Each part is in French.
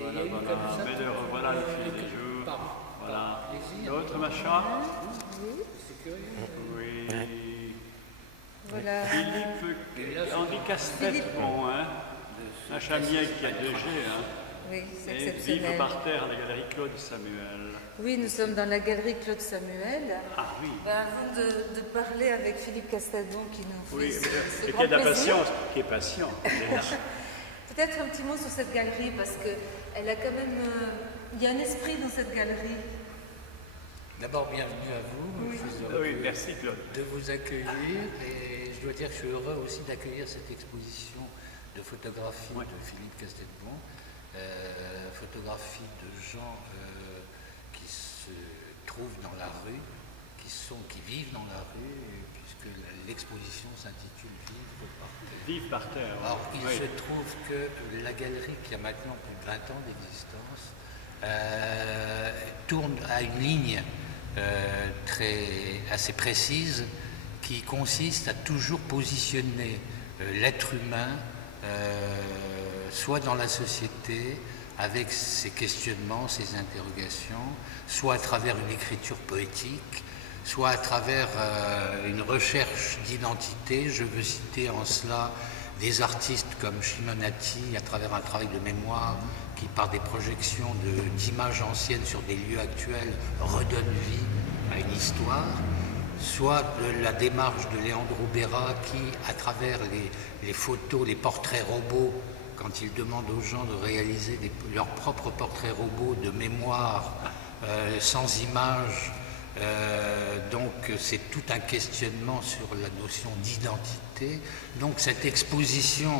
Voilà, voilà, mais le revoilà le fil des jours. Voilà. D'autres machins? Oui. Voilà. Philippe Henri Castet-Bon, hein? Un chamier qui a 2G, hein? Oui, c'est Et exceptionnel. vive par terre à la galerie Claude Samuel. Oui, nous sommes dans la galerie Claude Samuel. Ah oui. Ben, avant de parler avec Philippe Castadon qui nous fait Oui, ce et qui grand a de la plaisir. patience, qui est patient. Peut-être un petit mot sur cette galerie parce qu'elle a quand même... il y a un esprit dans cette galerie. D'abord, bienvenue à vous. Je suis heureux Oui, merci Claude. de vous accueillir et je dois dire que je suis heureux aussi d'accueillir cette exposition de photographie de Philippe Castet-Bon, photographie de gens qui se trouvent dans la rue, qui vivent dans la rue, puisque l'exposition s'intitule Vivre par terre. Vive par terre. Alors, il Oui. se trouve que la galerie, qui a maintenant plus de 20 ans d'existence, tourne à une ligne assez précise qui consiste à toujours positionner l'être humain soit dans la société avec ses questionnements, ses interrogations, soit à travers une écriture poétique, soit à travers une recherche d'identité. Je veux citer en cela des artistes comme Shimonati à travers un travail de mémoire qui, par des projections d'images anciennes sur des lieux actuels, redonne vie à une histoire, soit de la démarche de Leandro Berra qui, à travers les photos, les portraits robots, quand il demande aux gens de réaliser leurs propres portraits robots de mémoire sans images, donc c'est tout un questionnement sur la notion d'identité. Donc cette exposition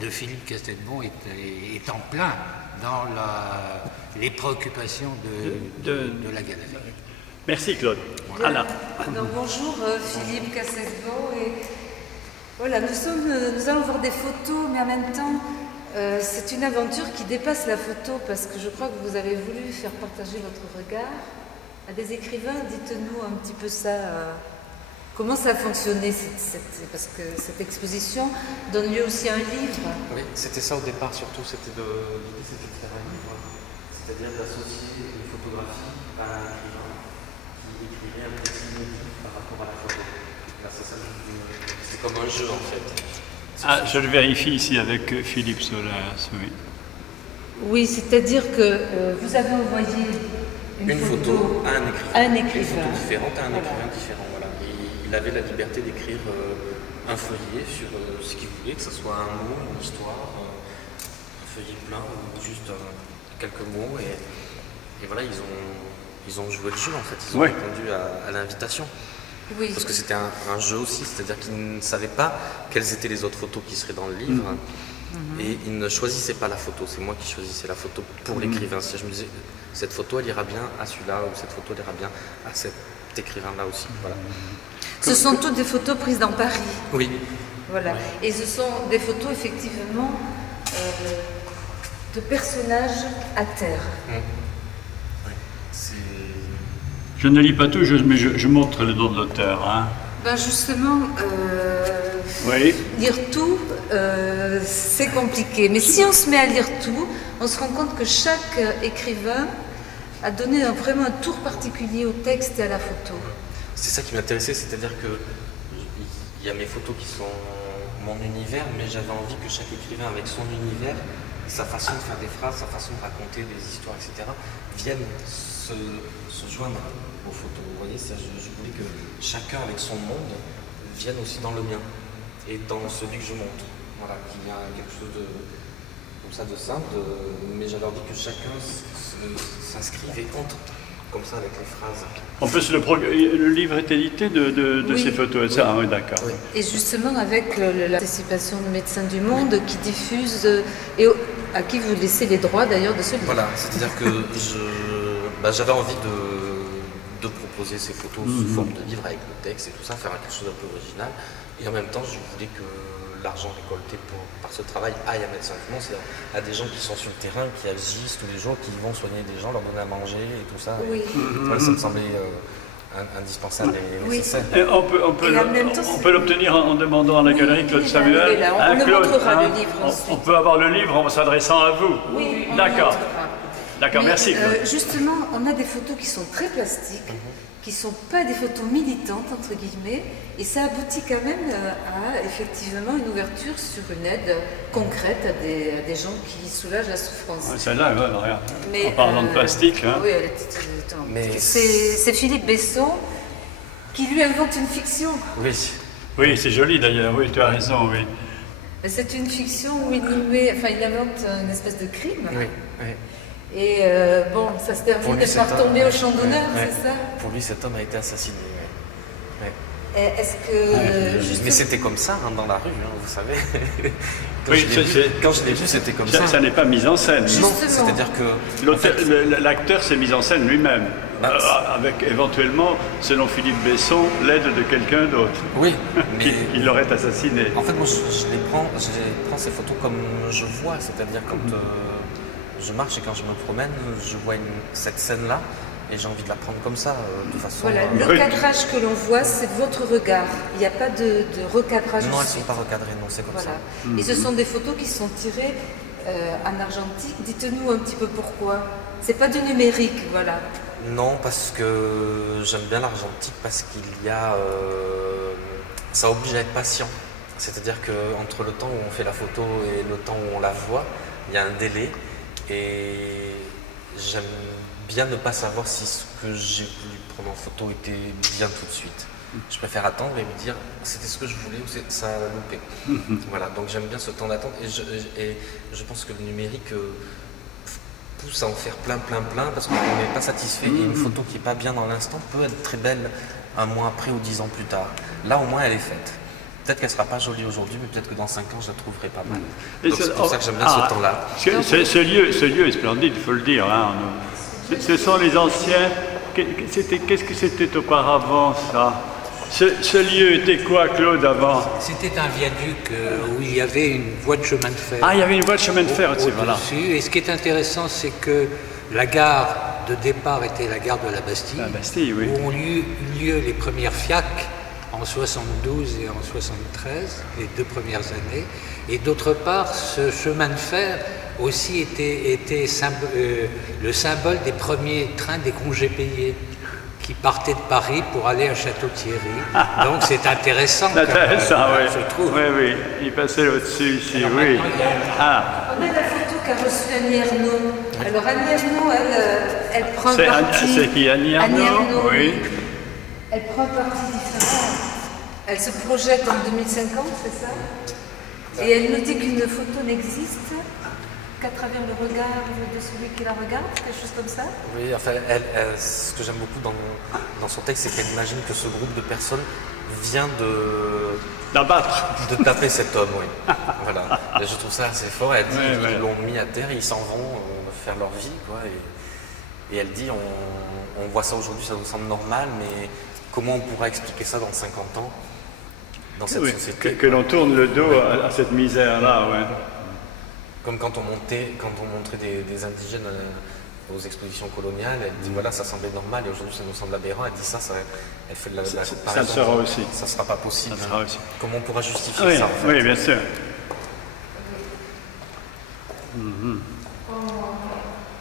de Philippe Castet-Bon est en plein dans les préoccupations de la galerie. Merci Claude. Anna. Donc, bonjour Philippe Castet-Bon. Et voilà, nous allons voir des photos, mais en même temps, c'est une aventure qui dépasse la photo parce que je crois que vous avez voulu faire partager votre regard à des écrivains. Dites-nous un petit peu ça. Comment ça a fonctionné parce que cette exposition donne lieu aussi à un livre. Oui, c'était ça au départ surtout. L'idée c'était de faire un livre, c'est-à-dire d'associer une photographie à un écrivain qui écrivait un petit livre par rapport à la photo. Là, c'est comme un jeu en fait. Ah, je le vérifie ici avec Philippe Solers, oui. Oui, c'est-à-dire que vous avez envoyé Une photo à un écrivain. Une photo différente à un écrivain différent. Voilà. Et il avait la liberté d'écrire un feuillet sur ce qu'il voulait, que ce soit un mot, une histoire, un feuillet plein ou juste quelques mots. Et voilà, ils ont joué le jeu en fait. Ils ont répondu à l'invitation. Oui. Parce que c'était un jeu aussi, c'est-à-dire qu'ils ne savaient pas quelles étaient les autres photos qui seraient dans le livre. Et ils ne choisissaient pas la photo, c'est moi qui choisissais la photo pour l'écrivain. Si je me disais, cette photo elle ira bien à celui-là, ou cette photo elle ira bien à cet écrivain-là aussi. Voilà. Ce sont toutes des photos prises dans Paris. Oui. Voilà. Et ce sont des photos effectivement de personnages à terre. Ouais. Je ne lis pas tout, mais je montre le nom de l'auteur. Hein. Ben justement, Oui. lire tout, c'est compliqué. Mais si on se met à lire tout, on se rend compte que chaque écrivain a donné vraiment un tour particulier au texte et à la photo. C'est ça qui m'intéressait, c'est-à-dire que il y a mes photos qui sont mon univers, mais j'avais envie que chaque écrivain, avec son univers, sa façon de faire des phrases, sa façon de raconter des histoires, etc., vienne se joindre aux photos. Vous voyez, ça, je voulais que chacun avec son monde vienne aussi dans le mien et dans celui que je montre. Voilà, qu'il y a quelque chose comme ça de simple, mais j'avais envie que chacun s'inscrive et entre comme ça avec les phrases. En plus, le livre est édité de Oui. ces photos. Ça, oui, d'accord. Oui. Et justement avec la participation de Médecins du Monde qui diffuse et à qui vous laissez les droits d'ailleurs de ce livre. Voilà, c'est-à-dire que j'avais envie de proposer ces photos sous forme de livre avec le texte et tout ça, faire quelque chose d'un peu original. Et en même temps, je voulais que l'argent récolté par ce travail aille à Médecins du Monde, c'est-à-dire à des gens qui sont sur le terrain, qui agissent tous les jours, qui vont soigner des gens, leur donner à manger et tout ça. Oui. Et, voilà, ça me semblait indispensable et Oui. nécessaire. Et on Et en même temps, on c'est- peut l'obtenir en demandant à la galerie Claude il va Samuel. arriver là. On Hein, le Claude, montrera, hein, le livre, ensuite. on peut avoir le livre en s'adressant à vous. Oui, on D'accord. le montrera. D'accord, Mais, merci Claude. justement, on a des photos qui sont très plastiques, qui ne sont pas des photos militantes, entre guillemets, et ça aboutit quand même à effectivement une ouverture sur une aide concrète à des gens qui soulagent la souffrance. Ouais, Celle-là, ouais, regarde. Mais, En parlant de plastique, hein. Oui, elle est- attends. Mais- C'est Philippe Besson qui lui invente une fiction. Oui. Oui, c'est joli d'ailleurs, oui, tu as raison, oui. C'est une fiction où il invente une espèce de crime. Oui, oui. Et bon, ça se termine lui, cet par homme- tomber au champ d'honneur, ouais, c'est ça? Pour lui, cet homme a été assassiné. Ouais. Ouais. Et est-ce que justement- Mais c'était comme ça dans la rue, vous savez. Quand Oui, je l'ai vu, c'était comme ça. Ça n'est pas mis en scène. Non, Justement. c'est-à-dire que L'auteur- L'acteur s'est mis en scène lui-même, Bah, avec éventuellement, selon Philippe Besson, l'aide de quelqu'un d'autre oui, mais qui l'aurait assassiné. en fait, moi, je les prends ces photos comme je vois, c'est-à-dire quand je marche et quand je me promène, je vois cette scène-là et j'ai envie de la prendre comme ça, de façon. Voilà, le Oui. cadrage que l'on voit, c'est votre regard. Il n'y a pas de recadrage. Non, elles ne ensuite. sont pas recadrées, non, c'est comme Voilà. ça. Et ce sont des photos qui sont tirées en argentique. Dites-nous un petit peu pourquoi. C'est pas du numérique, voilà. Non, parce que j'aime bien l'argentique, parce qu'il y a. Ça oblige à être patient. C'est-à-dire qu'entre le temps où on fait la photo et le temps où on la voit, il y a un délai. Et j'aime bien ne pas savoir si ce que j'ai voulu prendre en photo était bien tout de suite. Je préfère attendre et me dire c'était ce que je voulais ou ça a loupé. Voilà, donc j'aime bien ce temps d'attente et je pense que le numérique pousse à en faire plein parce qu'on n'est pas satisfait et une photo qui n'est pas bien dans l'instant peut être très belle un mois après ou 10 ans plus tard. Là au moins elle est faite. Peut-être qu'elle ne sera pas jolie aujourd'hui, mais peut-être que dans 5 ans je la trouverai pas mal. Donc c'est pour ça que j'aime bien ce temps-là. Ce lieu est splendide, il faut le dire. Hein. Ce sont les anciens. Qu'est-ce que c'était auparavant, ça? Ce lieu était quoi, Claude, avant? C'était un viaduc où il y avait une voie de chemin de fer. Ah, il y avait une voie de chemin de fer aussi, voilà. Au-dessus. Et ce qui est intéressant, c'est que la gare de départ était la gare de la Bastille, La Bastille, oui. où ont eu lieu les premières FIAC en 72 et en 73, les 2 premières années. Et d'autre part, ce chemin de fer aussi était le symbole des premiers trains des congés payés qui partaient de Paris pour aller à Château-Thierry. Donc c'est intéressant. C'est intéressant, oui. Je trouve. Oui, oui. Il passait au-dessus ici, Alors oui. maintenant, il y a- Ah, On a la photo qu'a reçue Annie Ernaux. Alors Annie Ernaux, elle prend c'est parti. c'est qui, Annie Ernaux? Oui. Elle prend parti différente. Elle se projette en 2050, c'est ça? Et elle nous dit qu'une photo n'existe qu'à travers le regard de celui qui la regarde, quelque chose comme ça? Oui, enfin, ce que j'aime beaucoup dans son texte, c'est qu'elle imagine que ce groupe de personnes vient D'abattre. de taper cet homme, oui. Voilà. Et je trouve ça assez fort. Elle dit Ouais, qu'ils ouais. l'ont mis à terre, ils s'en vont faire leur vie, quoi. Et elle dit, on voit ça aujourd'hui, ça nous semble normal, mais comment on pourra expliquer ça dans 50 ans dans cette Oui, société? que l'on tourne le dos à cette misère-là, ouais. Comme quand on montrait des indigènes aux expositions coloniales, elle dit voilà, ça semblait normal et aujourd'hui ça nous semble aberrant. Elle dit elle fait de la comparaison. ça le sera aussi. Ça ne sera pas possible. Ça le sera aussi. Comment on pourra justifier Oui, ça en fait? oui, bien sûr.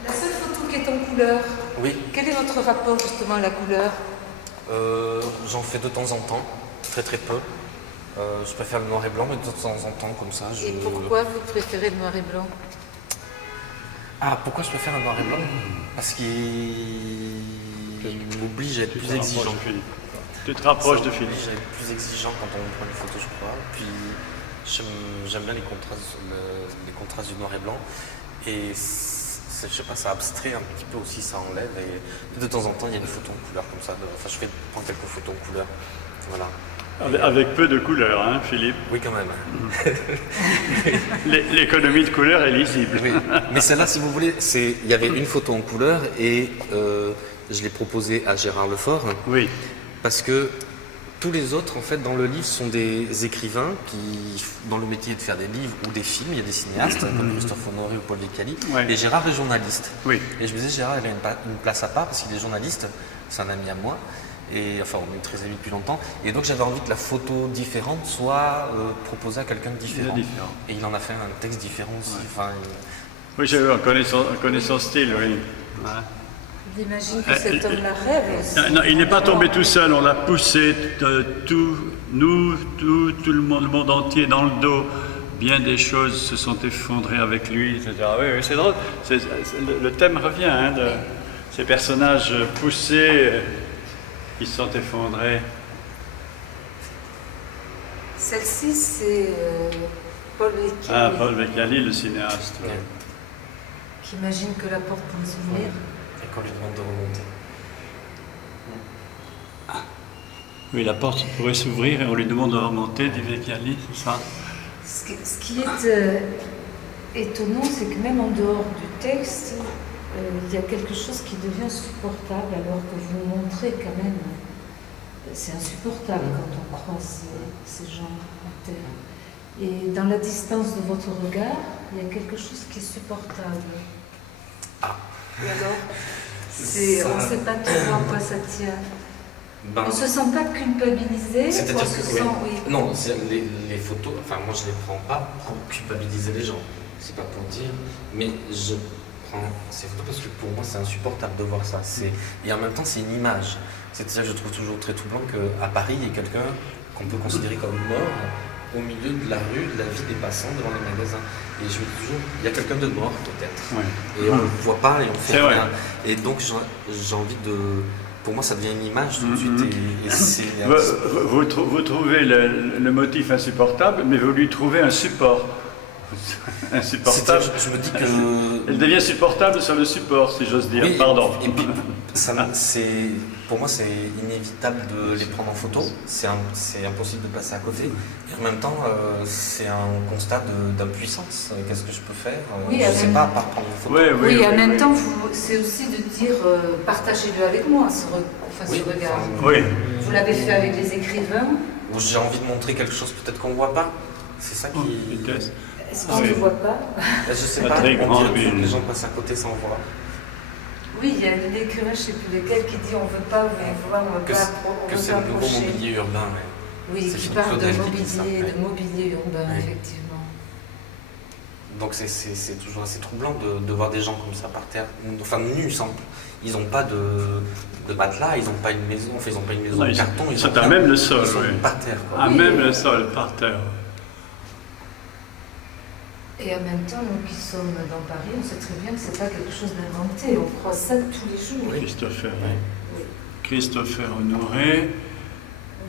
La seule photo qui est en couleur, Oui, quel est votre rapport justement à la couleur? j'en fais de temps en temps, très peu. Je préfère le noir et blanc, mais de temps en temps comme ça. Et pourquoi vous préférez le noir et blanc? Ah, pourquoi je préfère le noir et blanc? Parce qu'il m'oblige à être plus exigeant. Tu te rapproches de Ça Philippe. m'oblige à être plus exigeant quand on prend une photo, je crois. Puis j'aime bien les contrastes du noir et blanc. Et je sais pas, ça abstrait un petit peu aussi, ça enlève. Et de temps en temps, il y a une photo en couleur comme ça. Enfin, je prends quelques photos en couleur. Voilà. Avec peu de couleurs, hein, Philippe. Oui, quand même. L'économie de couleurs est lisible. Oui. Mais celle-là, si vous voulez, il y avait une photo en couleur et je l'ai proposée à Gérard Lefort. Oui. Parce que tous les autres, en fait, dans le livre, sont des écrivains qui, dans le métier de faire des livres ou des films, il y a des cinéastes comme Christophe Honoré ou Paul Vicali, Ouais. et Gérard est journaliste. Oui. Et je me disais, Gérard, il a une place à part parce qu'il est journaliste, c'est un ami à moi, Et enfin, on est très amis depuis longtemps. Et donc, j'avais envie que la photo différente soit proposée à quelqu'un de différent. Et il en a fait un texte différent aussi. Ouais. Enfin, Oui, on connaît son style, oui. Ouais. J'imagine que cet homme-là rêve aussi. Non, il n'est pas tombé tout seul, on l'a poussé, tout le monde entier dans le dos. Bien des choses se sont effondrées avec lui, etc. Oui, c'est drôle. Le thème revient, hein, de ces personnages poussés qui se sont effondrés. Celle-ci, c'est Paul Vecchiali, Ah, Paul Vecchiali, le cinéaste. Ouais. qui imagine que la porte pourrait s'ouvrir. et qu'on lui demande de remonter. Oui, la porte pourrait s'ouvrir et on lui demande de remonter, dit Vecchiali, c'est ça? Ce qui est étonnant, c'est que même en dehors du texte, il y a quelque chose qui devient supportable alors que vous montrez quand même. C'est insupportable quand on croise ces gens en terre. Et dans la distance de votre regard, il y a quelque chose qui est supportable. Ah. Et alors, on ne sait pas trop à quoi ça tient. Ben, On ne se sent pas culpabilisé. c'est-à-dire on se que sent, oui. non, les photos, enfin moi je les prends pas pour culpabiliser les gens, c'est pas pour dire, mais je prends ces photos parce que pour moi c'est insupportable de voir ça. Et en même temps c'est une image. C'est-à-dire que je trouve toujours très troublant qu'à Paris il y ait quelqu'un qu'on peut considérer comme mort au milieu de la rue, de la vie des passants devant les magasins. Et je me dis toujours, il y a quelqu'un de mort peut-être. Ouais. Et on ne le voit pas et on fait C'est rien. vrai. Et donc j'ai envie de... Pour moi, ça devient une image tout de suite. Et c'est Vous trouvez le motif insupportable, mais vous lui trouvez un support. Insupportable. je me dis que... Elle devient supportable sur le support, si j'ose dire. Oui, Pardon. Et puis, pour moi, c'est inévitable de les prendre en photo. C'est impossible de passer à côté. Et en même temps, c'est un constat d'impuissance. Qu'est-ce que je peux faire? Oui, je ne sais pas, à part prendre une photo. Oui, en même temps, c'est aussi de dire partagez-le avec moi, ce regard. Oui. Vous l'avez fait avec les écrivains. J'ai envie de montrer quelque chose peut-être qu'on ne voit pas. C'est ça qui... Vitesse. Est-ce qu'on ne le voit pas? Je ne sais La pas, très on grande dirait que ville. les gens passent à côté sans voir. Oui, il y a un écrivain, je ne sais plus lequel, qui dit on ne veut pas voir, on ne veut Que pas c'est le nouveau approcher. mobilier urbain. Oui, C'est qui Philippe parle Claudel qui dit ça, ouais. de mobilier urbain, Oui. effectivement. Donc c'est toujours assez troublant de voir des gens comme ça par terre, enfin nus, ils n'ont pas de matelas, ils n'ont pas une maison, enfin ils n'ont pas une maison Non, de ils carton, sont ont à même le sol, ils sont oui. par terre. Quoi. À Oui. même le sol, par terre. Et en même temps, nous qui sommes dans Paris, on sait très bien que ce n'est pas quelque chose d'inventé, on croise ça tous les jours. Christopher. Oui. Christopher Honoré.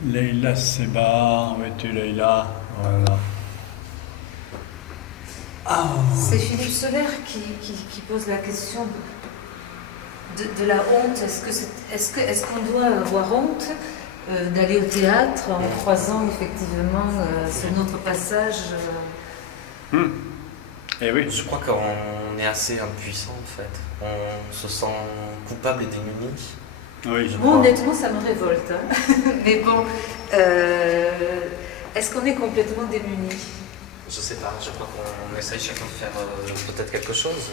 Leïla Seba. Où es-tu, Leïla? Voilà. C'est Philippe Soler qui pose la question de la honte. Est-ce qu'on doit avoir honte d'aller au théâtre en croisant effectivement sur notre passage Eh oui. Je crois qu'on est assez impuissant en fait, on se sent coupable et démuni. Oui. Moi, honnêtement, ça me révolte. Hein. Mais bon, est-ce qu'on est complètement démunis? Je sais pas, je crois qu'on essaye chacun de faire peut-être quelque chose.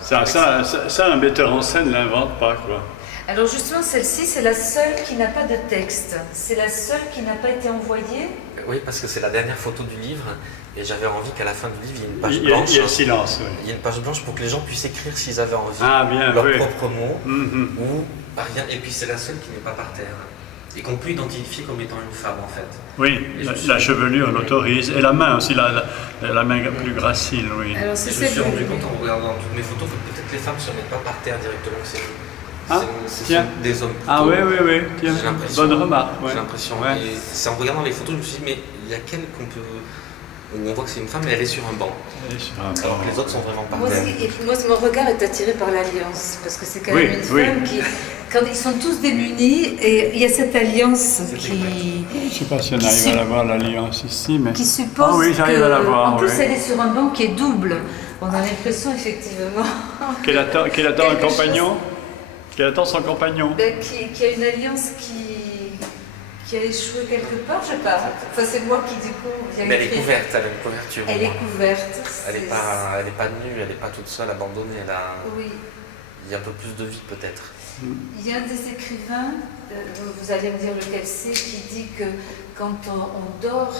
Ça, un metteur en scène ne l'invente pas, quoi. Alors justement, celle-ci, c'est la seule qui n'a pas de texte. C'est la seule qui n'a pas été envoyée. Oui, parce que c'est la dernière photo du livre et j'avais envie qu'à la fin du livre, il y ait une page Il y a blanche. le silence, oui. Il y a une page blanche pour que les gens puissent écrire s'ils avaient envie Ah, bien, leurs oui. propres mots Mhm. ou rien. Et puis c'est la seule qui n'est pas par terre et qu'on peut identifier comme étant une femme en fait. Oui, la chevelure l'autorise. Et la main aussi, la main plus gracile, oui. Alors Et c'est je me celle suis rendu compte en regardant toutes mes photos que peut-être les femmes ne se mettent pas par terre directement. Ah, C'est tiens. des hommes plutôt. Ah oui, oui, oui. Tiens, J'ai l'impression. bonne remarque. Ouais. J'ai l'impression. Ouais. Et c'est en regardant les photos, je me suis dit, mais il y a quelle qu'on peut. Où on voit que c'est une femme, mais elle est sur un banc. Et sur un Alors banc. que les autres sont vraiment par Moi terre. aussi, et puis moi, mon regard est attiré par l'alliance, parce que c'est quand Oui, même une oui. femme qui, quand ils sont tous démunis, et il y a cette alliance qui Je ne sais pas si on arrive à la voir, l'alliance ici, mais... suppose Ah oui, j'arrive que, à la voir, en plus, oui. elle est sur un banc qui est double. On a l'impression effectivement Qu'elle attend un Quelque compagnon. Qu'elle attend son compagnon. qu'il y a une alliance qui a échoué quelque part, je sais pas. Enfin, c'est moi qui du coup viens Mais elle est écrire. couverte, elle a une couverture. Elle est couverte. Elle n'est pas nue, elle n'est pas toute seule, abandonnée. Oui. Il y a un peu plus de vie peut-être. Il y a un des écrivains, vous allez me dire lequel c'est, qui dit que quand on dort,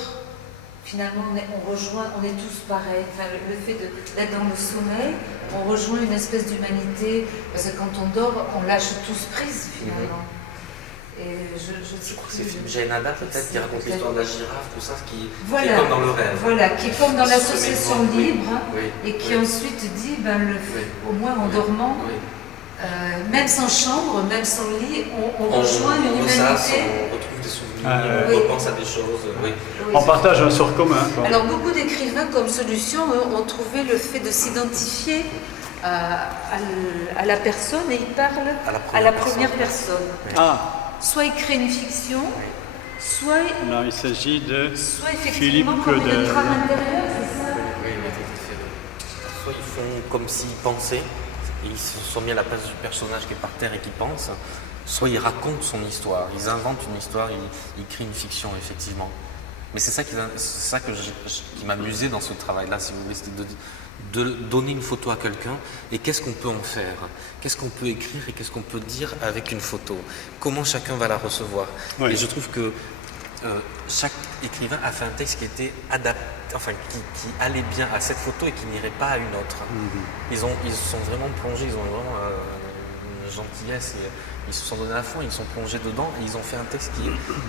finalement on rejoint, on est tous pareils. Enfin, le fait d'être dans le sommeil, on rejoint une espèce d'humanité, parce que quand on dort, on lâche tous prise finalement. Et je sais C'est plus. Jainada peut-être qui raconte l'histoire de la girafe, tout ça, qui Voilà. est comme dans le rêve. Voilà, qui est comme dans l'association Oui, libre, oui, et qui oui. ensuite dit, au moins en Oui, dormant, oui. même sans chambre, même sans lit, on rejoint une ressasse, humanité. on retrouve des souvenirs, Ah, on oui. repense à des choses. Oui. Oui, On partage un sort commun. Quoi. Alors beaucoup d'écrivains comme solution ont trouvé le fait de s'identifier à la personne, et ils parlent à la première personne. Ah, Soit ils créent une fiction, soit non, il s'agit de effectivement Philippe comme Claudel. une trame intérieure, c'est ça? Oui, tout à fait. Soit ils font comme s'ils pensaient, et ils se sont mis à la place du personnage qui est par terre et qui pense, soit ils racontent son histoire, ils inventent une histoire, ils créent une fiction, effectivement. Mais c'est ça qui m'amusait dans ce travail-là, si vous voulez, c'était de donner une photo à quelqu'un et qu'est-ce qu'on peut en faire, qu'est-ce qu'on peut écrire et qu'est-ce qu'on peut dire avec une photo, comment chacun va la recevoir. Oui. Et je trouve que chaque écrivain a fait un texte qui était adapté, enfin qui allait bien à cette photo et qui n'irait pas à une autre. Ils se sont vraiment plongés, ils ont vraiment une gentillesse et ils se sont donnés à fond, ils se sont plongés dedans et ils ont fait un texte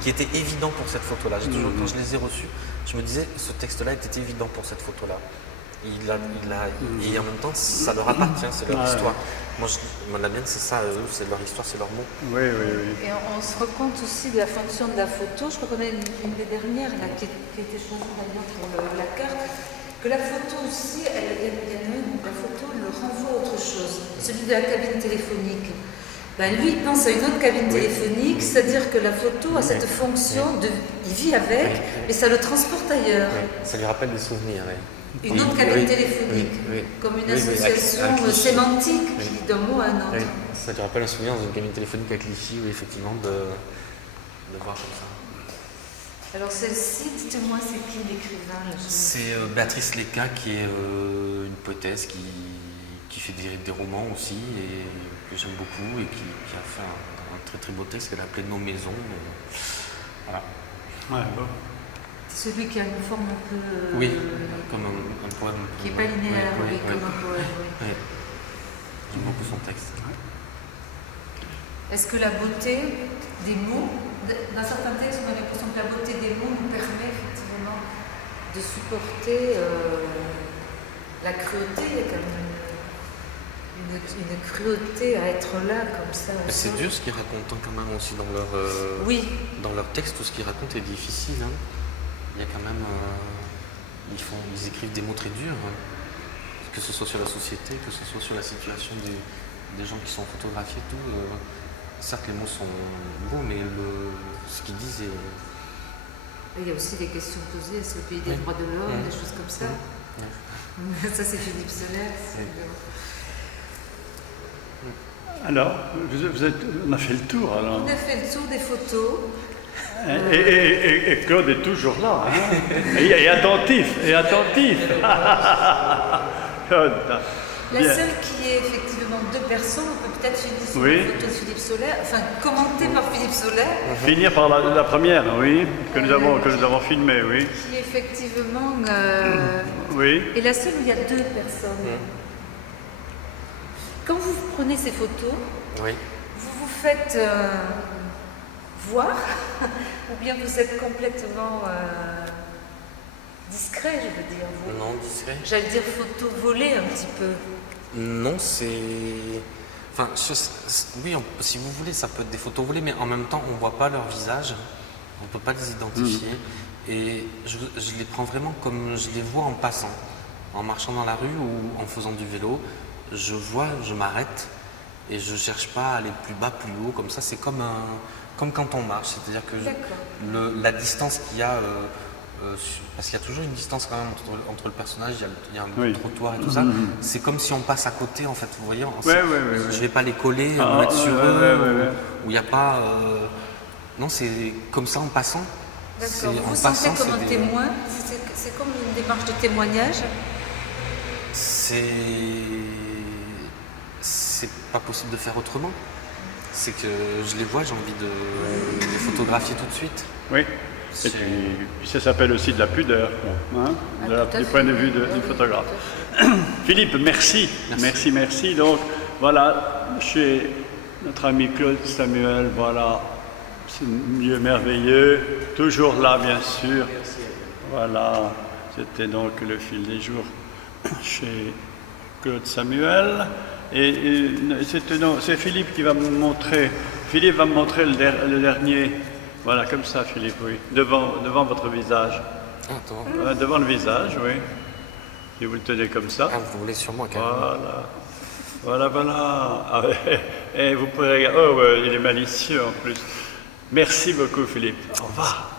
qui était évident pour cette photo-là. Quand je les ai reçus, je me disais, ce texte-là était évident pour cette photo-là. Et en même temps, ça leur appartient, c'est leur histoire. Moi, la mienne, c'est ça, eux, c'est leur histoire, c'est leur mot. Oui, oui, oui. Et on se rend compte aussi de la fonction de la photo. Je crois qu'on a une des dernières là, qui a été changée d'ailleurs pour la carte. Que la photo aussi, la photo le renvoie à autre chose. Celui de la cabine téléphonique. Ben, lui, il pense à une autre cabine téléphonique, c'est-à-dire que la photo a cette fonction il vit avec, mais ça le transporte ailleurs. Oui. Ça lui rappelle des souvenirs. Oui. Une autre cabine téléphonique, comme une association sémantique qui dit d'un mot à un autre. Oui. Ça lui rappelle un souvenir dans une cabine téléphonique à Clichy, oui, effectivement, de voir comme ça. Alors celle-ci, dites-moi, c'est qui l'écrivain là, C'est Béatrice Léca qui est une poétesse qui fait des romans aussi et que j'aime beaucoup et qui a fait un très très beau texte qu'elle a appelé Nos maisons. Voilà. Ouais, bon. C'est celui qui a une forme un peu... Oui, comme un poème. Qui n'est pas linéaire, Oui, comme un poème. Oui. Oui. J'aime beaucoup son texte. Est-ce que la beauté des mots, dans certains textes, on a l'impression que la beauté des mots nous permet effectivement de supporter la cruauté. Il y a quand même une cruauté à être là comme ça. C'est dur ce qu'ils racontent quand même aussi dans leur texte. Tout ce qu'ils racontent est difficile. Hein. Il y a quand même, ils écrivent des mots très durs, hein. Que ce soit sur la société, que ce soit sur la situation des gens qui sont photographiés, tout. Certes, les mots sont beaux, mais ce qu'ils disent est... Il y a aussi des questions posées, est-ce le pays des droits de l'homme, des choses comme ça. Ça, c'est Philippe Soler. Alors, on a fait le tour alors. On a fait le tour des photos. Et Claude est toujours là, hein. et attentif, Claude, La bien. seule qui est effectivement deux personnes, on peut peut-être finir sur Oui. la photo de Philippe Soler, enfin commentée par Philippe Soler, Finir par la première, oui, que nous avons filmée, oui. qui effectivement Oui. est la seule où il y a deux personnes. Quand vous prenez ces photos, Oui. vous vous faites voir, ou bien vous êtes complètement discret, je veux dire. Vous. Non, discret. J'allais dire photo volée un petit peu. Non, c'est... Enfin, oui, si vous voulez, ça peut être des photos volées, mais en même temps, on ne voit pas leur visage, on ne peut pas les identifier. Et je les prends vraiment comme je les vois en passant, en marchant dans la rue ou en faisant du vélo. Je vois, je m'arrête et je ne cherche pas à aller plus bas, plus haut, comme ça. C'est comme quand on marche, c'est-à-dire que la distance qu'il y a... parce qu'il y a toujours une distance quand même entre le personnage, il y a un trottoir et tout ça. C'est comme si on passe à côté en fait, vous voyez. Je vais pas les coller, me mettre sur eux, où il n'y a pas. Non, c'est comme ça en passant. D'accord. Vous vous sentez comme un témoin. C'est comme une démarche de témoignage. C'est pas possible de faire autrement. c'est que je les vois, j'ai envie de les photographier tout de suite. Oui. Et C'est- puis, ça s'appelle aussi de la pudeur, quoi, hein, tout à du fait. point de vue du photographe. Philippe, merci. Merci. Donc, voilà, chez notre ami Claude Samuel, voilà, c'est un lieu merveilleux, toujours là, bien sûr. Voilà, c'était donc le fil des jours chez Claude Samuel. Et c'est Philippe qui va me montrer. Philippe va me montrer le dernier. Voilà, comme ça, Philippe, oui. Devant votre visage. Attends. Devant le visage, oui. Et vous le tenez comme ça. Ah, vous voulez sur moi carrément. Voilà. Ah, et vous pourrez regarder. Oh, ouais, il est malicieux en plus. Merci beaucoup, Philippe. Au revoir.